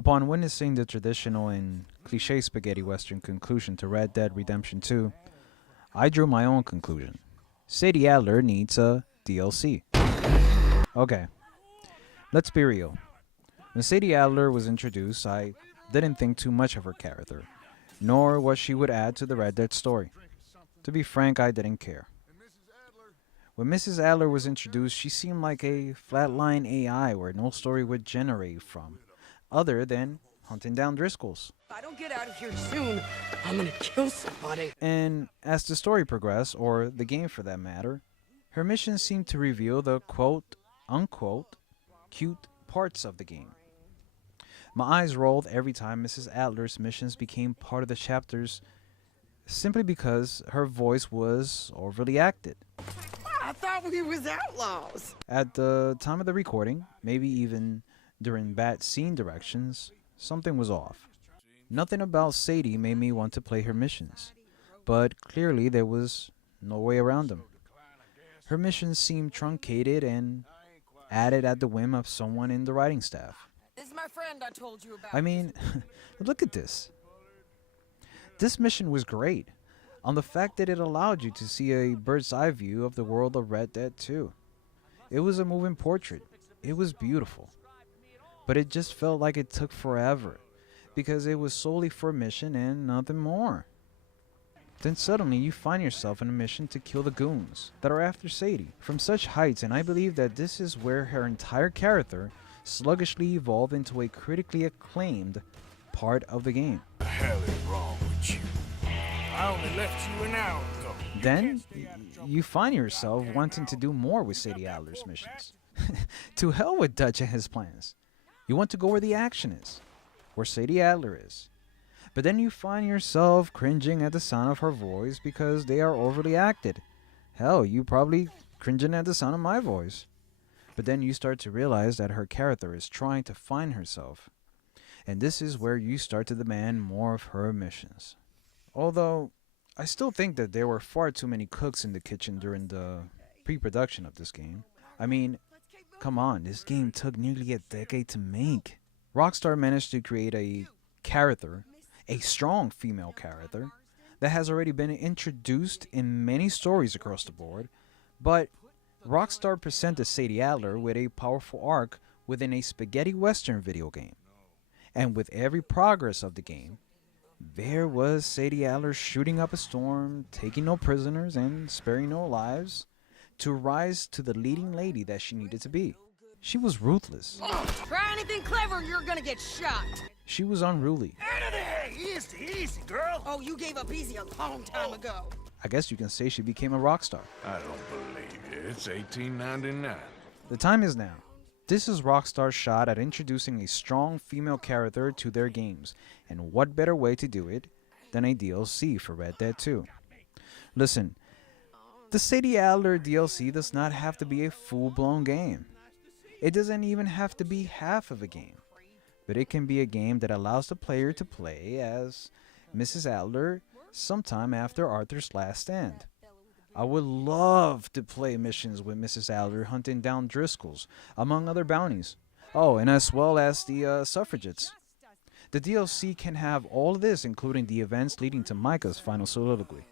Upon witnessing the traditional and cliche spaghetti western conclusion to Red Dead Redemption 2, I drew my own conclusion. Sadie Adler needs a DLC. Okay, let's be real. When Sadie Adler was introduced, I didn't think too much of her character, nor what she would add to the Red Dead story. To be frank, I didn't care. When Mrs. Adler was introduced, she seemed like a flatline AI where no story would generate from, other than hunting down Driscolls. If I don't get out of here soon, I'm gonna kill somebody. And as the story progressed, or the game for that matter, her missions seemed to reveal the quote unquote cute parts of the game. My eyes rolled every time Mrs. Adler's missions became part of the chapters simply because her voice was overly acted. I thought we was outlaws. At the time of the recording, maybe even during bad scene directions, something was off. Nothing about Sadie made me want to play her missions, but clearly there was no way around them. Her missions seemed truncated and added at the whim of someone in the writing staff. This is my friend I told you about. I mean, look at this. This mission was great, on the fact that it allowed you to see a bird's eye view of the world of Red Dead 2. It was a moving portrait. It was beautiful. But it just felt like it took forever, because it was solely for a mission and nothing more. Then suddenly you find yourself in a mission to kill the goons that are after Sadie from such heights, and I believe that this is where her entire character sluggishly evolved into a critically acclaimed part of the game. The hell is wrong with you? I only left you an hour ago. Then you find yourself wanting to do more with Sadie Adler's missions. To hell with Dutch and his plans. You want to go where the action is, where Sadie Adler is. But then you find yourself cringing at the sound of her voice because they are overly acted. Hell, you probably cringing at the sound of my voice. But then you start to realize that her character is trying to find herself. And this is where you start to demand more of her missions. Although, I still think that there were far too many cooks in the kitchen during the pre-production of this game. I mean, come on, this game took nearly a decade to make. Rockstar managed to create a character, a strong female character, that has already been introduced in many stories across the board, but Rockstar presented Sadie Adler with a powerful arc within a spaghetti western video game. And with every progress of the game, there was Sadie Adler shooting up a storm, taking no prisoners, and sparing no lives, to rise to the leading lady that she needed to be. She was ruthless. Try anything clever, you're gonna get shot. She was unruly. Out of there! Easy, easy, girl. Oh, you gave up easy a long time ago. I guess you can say she became a rock star. I don't believe you. It's 1899. The time is now. This is Rockstar's shot at introducing a strong female character to their games, and what better way to do it than a DLC for Red Dead 2. Listen, the Sadie Adler DLC does not have to be a full-blown game. It doesn't even have to be half of a game, but it can be a game that allows the player to play as Mrs. Adler sometime after Arthur's last stand. I would love to play missions with Mrs. Adler hunting down Driscolls, among other bounties. Oh, and as well as the suffragettes. The DLC can have all of this, including the events leading to Micah's final soliloquy.